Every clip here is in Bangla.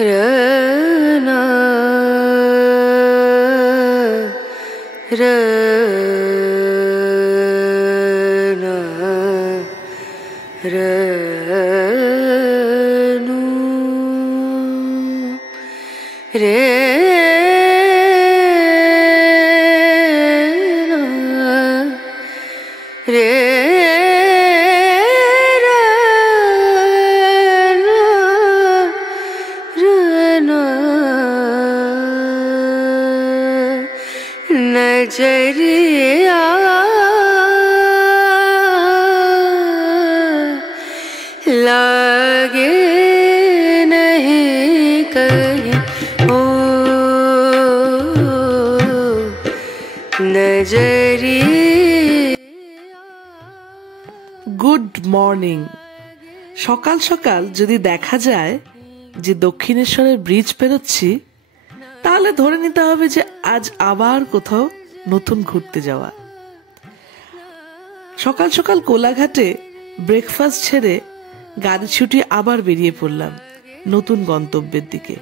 रना रना रनु रे रे नजरिया लागे नहीं कहीं ओ नजरिया। Good morning. সকাল সকাল যদি দেখা যায় যে দক্ষিণেশ্বরের ব্রিজ পেরোচ্ছি, তাহলে ধরে নিতে হবে যে আজ আবার কোথাও নতুন ঘুরতে যাওয়া। সকাল সকাল কোলাঘাটে ব্রেকফাস্ট ছেড়ে গাড়ি ছুটি আবার বেরিয়ে পড়লাম নতুন গন্তব্যের দিকে।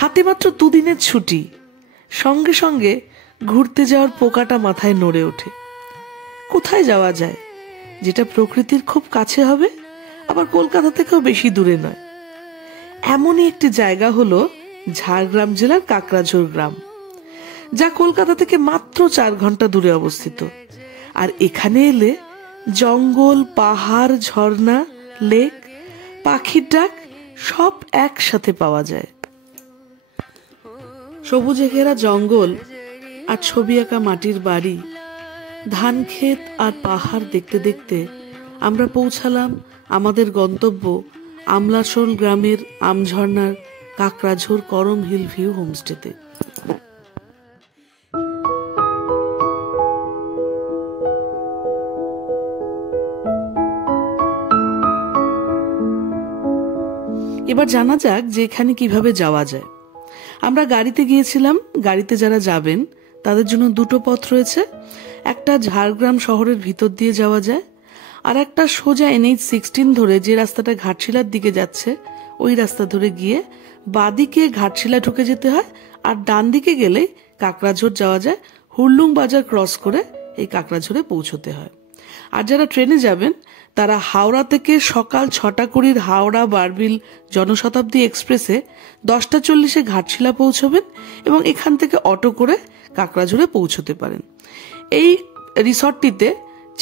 হাতে মাত্র দুদিনের ছুটি, সঙ্গে সঙ্গে ঘুরতে যাওয়ার পোকাটা মাথায় নড়ে ওঠে। কোথায় যাওয়া যায় যেটা প্রকৃতির খুব কাছে হবে, আবার কলকাতা থেকেও বেশি দূরে নয়? এমনই একটি জায়গা হলো ঝাড়গ্রাম জেলার কাকড়াঝোড় গ্রাম, যা কলকাতা থেকে মাত্র 4 ঘন্টা দূরে অবস্থিত। আর এখানে এলে জঙ্গল, পাহাড়, ঝর্ণা, লেক, পাখির ডাক সব একসাথে পাওয়া যায়। সবুজে ঘেরা জঙ্গল আর ছবি আঁকা মাটির বাড়ি, ধান ক্ষেত আর পাহাড় দেখতে দেখতে আমরা পৌঁছালাম আমাদের গন্তব্য আমলাশোল গ্রামের আমঝর্ণার কাকড়াঝোড় করম হিল ভিউ হোমস্টেতে। এবার জানা যাক যে এখানে কিভাবে যাওয়া যায়। আমরা গাড়িতে গিয়েছিলাম। গাড়িতে যারা যাবেন তাদের জন্য দুটো পথ রয়েছে। একটা ঝাড়গ্রাম শহরের ভিতর দিয়ে যাওয়া যায়, আর একটা সোজা NH-16 ধরে যে রাস্তাটা ঘাটশিলার দিকে যাচ্ছে ওই রাস্তা ধরে গিয়ে বাদিকে ঘাটশিলা ঢুকে যেতে হয়, আর ডান দিকে গেলে কাকড়াঝোড় যাওয়া যায়। হুড়লুং বাজার ক্রস করে এই কাকড়াঝোড়ে পৌঁছতে হয়। আর যারা ট্রেনে যাবেন তারা হাওড়া থেকে সকাল 6টা 20 হাওড়া বারবিল জনশতাব্দী এক্সপ্রেসে 10টা 40-এ ঘাটশিলা পৌঁছবেন এবং এখান থেকে অটো করে কাকড়াঝোড়ে পৌঁছতে পারেন। এই রিসর্টটিতে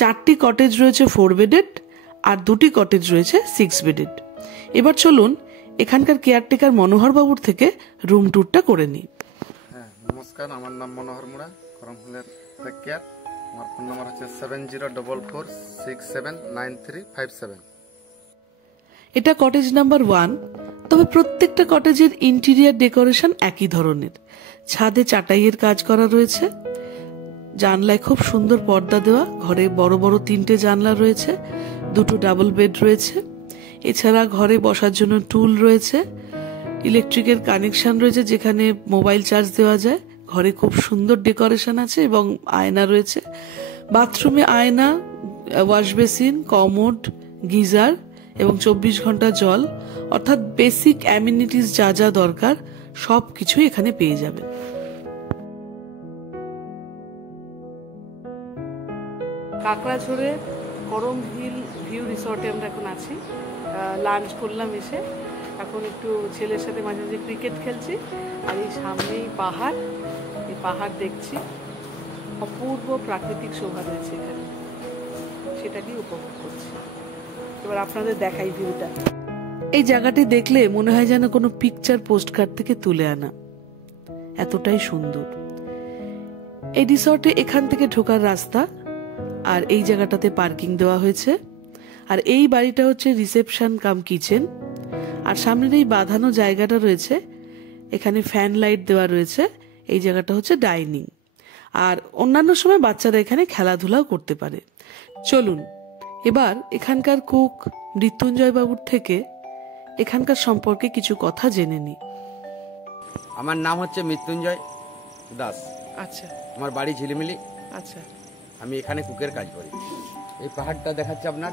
4টি কটেজ রয়েছে 4 বেডেড আর 2টি কটেজ রয়েছে 6 বেডেড। এবার চলুন এখানকার কেয়ারটেকার মনোহর বাবুর থেকে রুম ট্যুরটা করে নিই। নমস্কার, আমার নাম মনোহর মুড়া, করমহিলের কেয়ার। আমার ফোন নাম্বার হচ্ছে 7044679357। এটা কটেজ নাম্বার 1। তবে প্রত্যেকটা কটেজের ইন্টেরিয়ার ডেকোরেশন একই ধরনের। ছাদে চাটাইয়ের কাজ করা রয়েছে, জানলায় খুব সুন্দর পর্দা দেওয়া, ঘরে বড় বড় 3টে জানলা রয়েছে, 2টো ডাবল বেড রয়েছে। এছাড়া ঘরে বসার জন্য টুল রয়েছে, ইলেকট্রিকের কানেকশন রয়েছে যেখানে মোবাইল চার্জ দেওয়া যায়। ঘরে খুব সুন্দর ডেকোরেশন আছে এবং আয়না রয়েছে। বাথরুমে আয়না, ওয়াশ বেসিন, কমোড, গিজার এবং 24 ঘন্টা জল, অর্থাৎ বেসিক অ্যামিনিটিস যা যা দরকার সব কিছুই এখানে পেয়ে যাবেন। কাকড়াঝোড়ে করম হিল ভিউ রিসর্টে আমরা এখন আছি। লাঞ্চ করলাম এসে, এখন একটু ছেলের সাথে মাঝে মাঝে ক্রিকেট খেলছি। আর এই সামনেই পাহাড়, এই পাহাড় দেখছি। অপূর্ব প্রাকৃতিক শোভা রয়েছে এখানে, সেটাকেই উপভোগ করছি। এবার আপনাদের দেখাই ভিউটা। এই জায়গাটি দেখলে মনে হয় যেন কোনো পিকচার পোস্টকার্ড থেকে তুলে আনা, এতটাই সুন্দর। এই রিসর্টে এখান থেকে ঢোকার রাস্তা, আর এই জায়গাটাতে পার্কিং দেওয়া হয়েছে। আর এই বাড়িটা হচ্ছে রিসেপশন কাম কিচেন। আর সামনের এই বাঁধানো জায়গাটা রয়েছে, এখানে ফ্যান লাইট দেওয়া রয়েছে। এই জায়গাটা হচ্ছে ডাইনিং। আর অন্যান্য সময় বাচ্চারা এখানে খেলাধুলাও করতে পারে। চলুন এবার এখানকার কুক মৃত্যুঞ্জয় বাবুর থেকে এখানকার সম্পর্কে কিছু কথা জেনে নিই। আমার নাম হচ্ছে মৃত্যুঞ্জয় দাস। আচ্ছা, আমার বাড়ি ঝিলিমিলি। আচ্ছা, আমি এখানে কুকের কাজ করি। এই পাহাড়টা দেখাচ্ছে আপনার,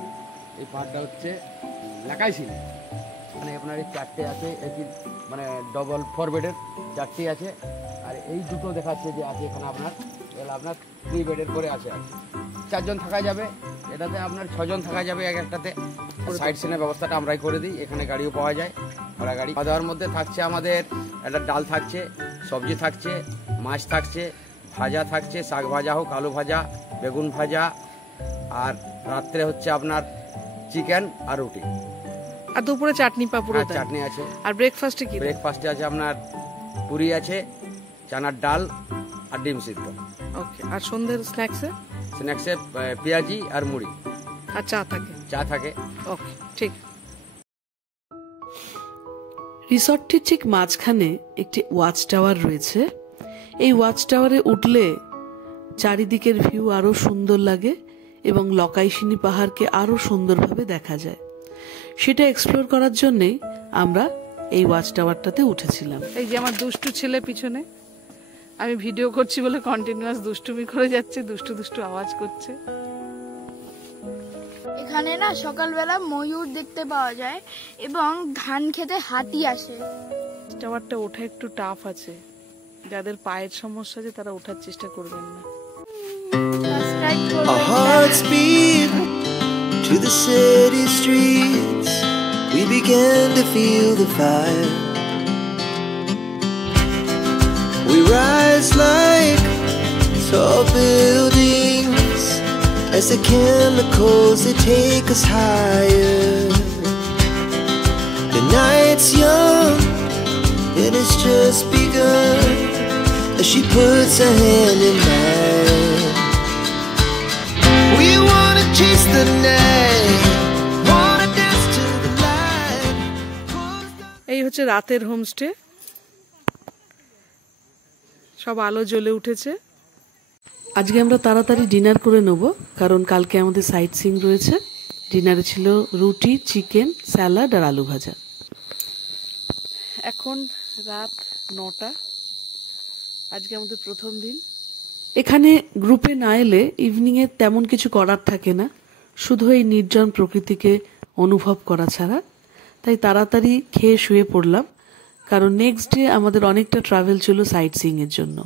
এই পাহাড়টা হচ্ছে লাকাইশিল। মানে আপনার এই 4টে আছে, একই মানে ডবল 4 বেডের 4টি আছে। আর এই দুটো দেখাচ্ছে যে আছে এখানে আপনার, এগুলো আপনার 3 বেডের করে আছে। 4 জন থাকা যাবে, এটাতে আপনার 6 জন থাকা যাবে এক একটাতে। সাইড সিনের ব্যবস্থাটা আমরাই করে দিই, এখানে গাড়িও পাওয়া যায়, ভাড়া গাড়ি। খাওয়া দাওয়ার মধ্যে থাকছে আমাদের একটা ডাল থাকছে, সবজি থাকছে, মাছ থাকছে, ভাজা থাকছে, শাক ভাজা হোক, আলু ভাজা, বেগুন ভাজা, আর রাত্রে হচ্ছে আপনার চিকেন আর রুটি। আর দুপুরে চাটনি পাপড় আর চাটনি আছে। আর ব্রেকফাস্টে কি? ব্রেকফাস্টে আছে আপনার পুরি আছে, চানার ডাল আর ডিম সিদ্ধ। ওকে। আর সন্ধ্যের স্ন্যাক্সে? স্ন্যাক্সে পেঁয়াজি আর মুড়ি। আর চা থাকে? চা থাকে। ওকে, ঠিক। রিসর্টটির ঠিক মাঝখানে একটি ওয়াচ টাওয়ার রয়েছে। এই ওয়াচ টাওয়ারে উঠলে চারিদিকের ভিউ আরো সুন্দর লাগে এবং লকাইশিনী পাহাড়কে আরো সুন্দরভাবে দেখা যায়। সেটা এক্সপ্লোর করার জন্যই আমরা এই ওয়াচ টাওয়ারটাতে উঠেছিলাম। এই যে আমার দুষ্টু ছেলে পিছনে, আমি ভিডিও করছি বলে কন্টিনিউয়াস দুষ্টুমি করে যাচ্ছে, দুষ্টু দুষ্টু আওয়াজ করছে। এখানে না সকালবেলা ময়ূর দেখতে পাওয়া যায় এবং ধান খেতে হাতি আসে। টাওয়ারটা ওঠা একটু টাফ আছে, যাদের পায়ের সমস্যা আছে তারা ওঠার চেষ্টা করবেন না। সাবস্ক্রাইব Our করবেন। hearts beat to the city streets. We began to feel the fire. We rise like tall buildings as the chemicals they take us higher. The night's young and it's just begun as she puts her hand in mine. We wanna chase the night, wanna dance to the light. এই হচ্ছে রাতের হোমস্টে, সব আলো জ্বলে উঠেছে। আজকে আমরা তাড়াতাড়ি ডিনার করে নেব, কারণ কালকে আমাদের সাইট সিইং রয়েছে। ডিনারে ছিল রুটি, চিকেন, স্যালাড আর আলু ভাজা। এখন রাত 9টা, আজকে আমাদের প্রথম দিন। এখানে গ্রুপে না এলে ইভিনিংয়ে তেমন কিছু করার থাকে না, শুধু এই নির্জন প্রকৃতিকে অনুভব করা ছাড়া। তাই তাড়াতাড়ি খেয়ে শুয়ে পড়লাম, কারণ নেক্সট ডে আমাদের অনেকটা ট্রাভেল ছিল সাইট সিইং এর জন্য।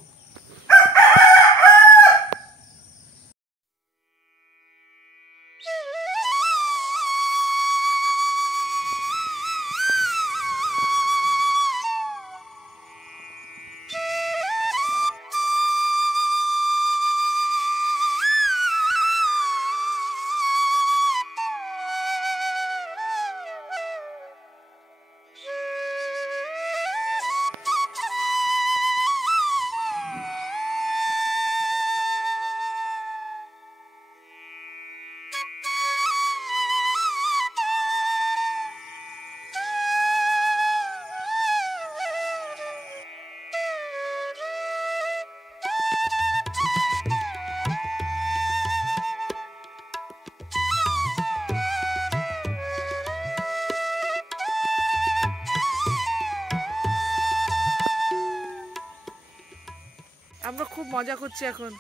আমরা খুব মজা করছি এখন,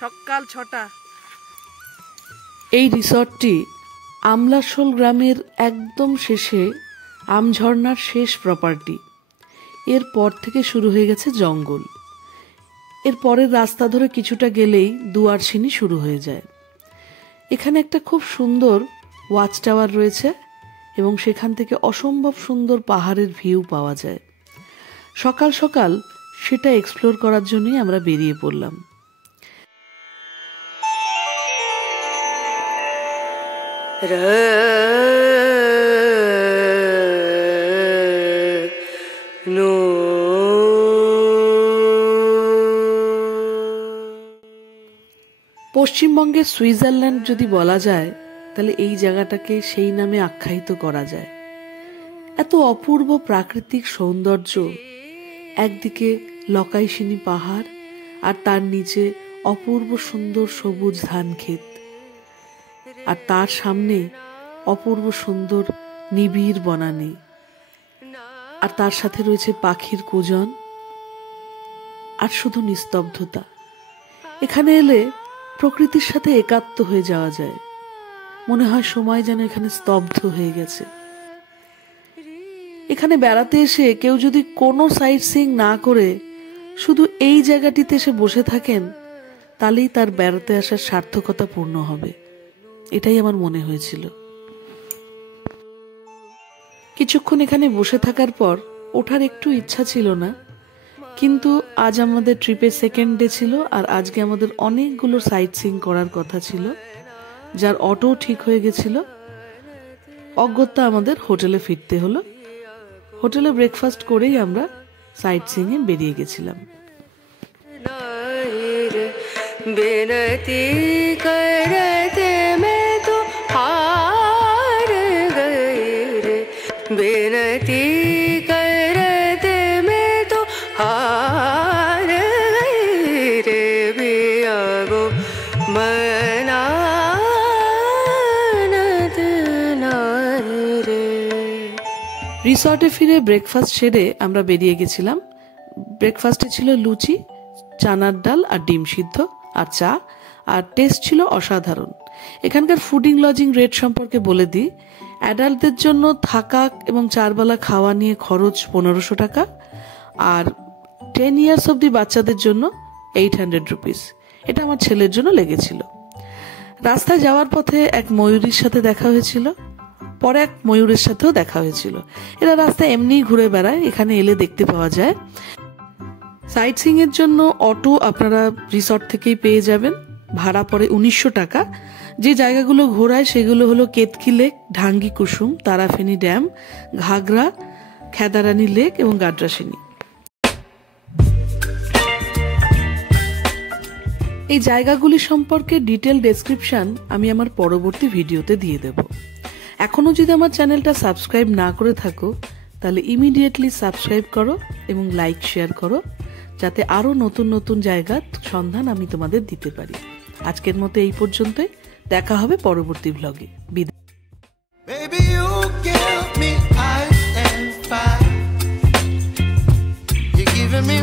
সকাল 6টা। এই রিসর্টটি আমলাশোল গ্রামের একদম শেষে, আমঝর্ণার শেষ প্রপার্টি। এরপর থেকে শুরু হয়ে গেছে জঙ্গল। এর পরের রাস্তা ধরে কিছুটা গেলেই দুয়ারসিনি শুরু হয়ে যায়। এখানে একটা খুব সুন্দর ওয়াচ টাওয়ার রয়েছে এবং সেখান থেকে অসম্ভব সুন্দর পাহাড়ের ভিউ পাওয়া যায়। সকাল সকাল সেটা এক্সপ্লোর করার জন্যই আমরা বেরিয়ে পড়লাম। পশ্চিমবঙ্গের সুইজারল্যান্ড যদি বলা যায়, তাহলে এই জায়গাটাকে সেই নামে আখ্যায়িত করা যায়। এত অপূর্ব প্রাকৃতিক সৌন্দর্য, একদিকে লকাইশিনী পাহাড় আর তার নিচে অপূর্ব সুন্দর সবুজ ধান ক্ষেত, আর তার সামনে অপূর্ব সুন্দর নিবিড় বনানী, আর তার সাথে রয়েছে পাখির কূজন আর শুধু নিস্তব্ধতা। এখানে এলে প্রকৃতির সাথে একাত্ম হয়ে যাওয়া যায়, মনে হয় সময় যেন এখানে স্তব্ধ হয়ে গেছে। এখানে বেড়াতে এসে কেউ যদি কোনো সাইট সিইং না করে শুধু এই জায়গাটিতে এসে বসে থাকেন, তাহলেই তার বেড়াতে আসার সার্থকতা পূর্ণ হবে, এটাই আমার মনে হয়েছিল। কিছুক্ষণ এখানে বসে থাকার পর ওঠার একটু ইচ্ছা ছিল না, কিন্তু আজ আমাদের ট্রিপের সেকেন্ড ডে ছিল আর আজকে আমাদের অনেকগুলো সাইট সিইং করার কথা ছিল, যার অটো ঠিক হয়ে গেছিল। অগত্যা আমাদের হোটেলে ফিরতে হলো। হোটেলে ব্রেকফাস্ট করেই আমরা সাইট সিইং এ বেরিয়ে গেছিলাম। बेनती करते मैं तो हार गई रे, बेनती करते मैं तो हार गई रे, बिया गो मनानत नारी रे। রিসর্টে ফিরে ব্রেকফাস্ট সেরে আমরা বেরিয়ে গেছিলাম। ব্রেকফাস্টে ছিল লুচি, চানার ডাল আর ডিম সিদ্ধ আর চা, আর টেস্ট ছিল অসাধারণ। এখানকার ফুডিং লজিং রেট সম্পর্কে বলে দিই। অ্যাডাল্টদের জন্য থাকা এবং 4 বেলা খাওয়া নিয়ে খরচ 1500 টাকা, আর 10 ইয়ার্স অব্দি বাচ্চাদের জন্য 800 রুপিস। এটা আমার ছেলের জন্য লেগেছিল। রাস্তায় যাওয়ার পথে এক ময়ূরীর সাথে দেখা হয়েছিল, পরে এক ময়ূরের সাথেও দেখা হয়েছিল। এরা রাস্তায় এমনিই ঘুরে বেড়ায়, এখানে এলে দেখতে পাওয়া যায়। সাইট সিইং এর জন্য অটো আপনারা রিসর্ট থেকেই পেয়ে যাবেন, ভাড়া পড়ে 1900 টাকা। যে জায়গাগুলো ঘোরায় সেগুলো হলো কেতকি লেক, ঢাঙ্গি কুসুম, তারাফেনী ড্যাম, ঘাগরা, খেদারানী লেক এবং গাড্রাসিনী। এই জায়গাগুলি সম্পর্কে ডিটেল ডেসক্রিপশন আমি আমার পরবর্তী ভিডিওতে দিয়ে দেব। এখনো যদি আমার চ্যানেলটা সাবস্ক্রাইব না করে থাকো, তাহলে ইমিডিয়েটলি সাবস্ক্রাইব করো এবং লাইক শেয়ার করো, যাতে আরো নতুন নতুন জায়গার সন্ধান আমি তোমাদের দিতে পারি। আজকের মতো এই পর্যন্তই, দেখা হবে পরবর্তী ব্লগে। বিদায়। Baby, you give me ice and fire. You're giving me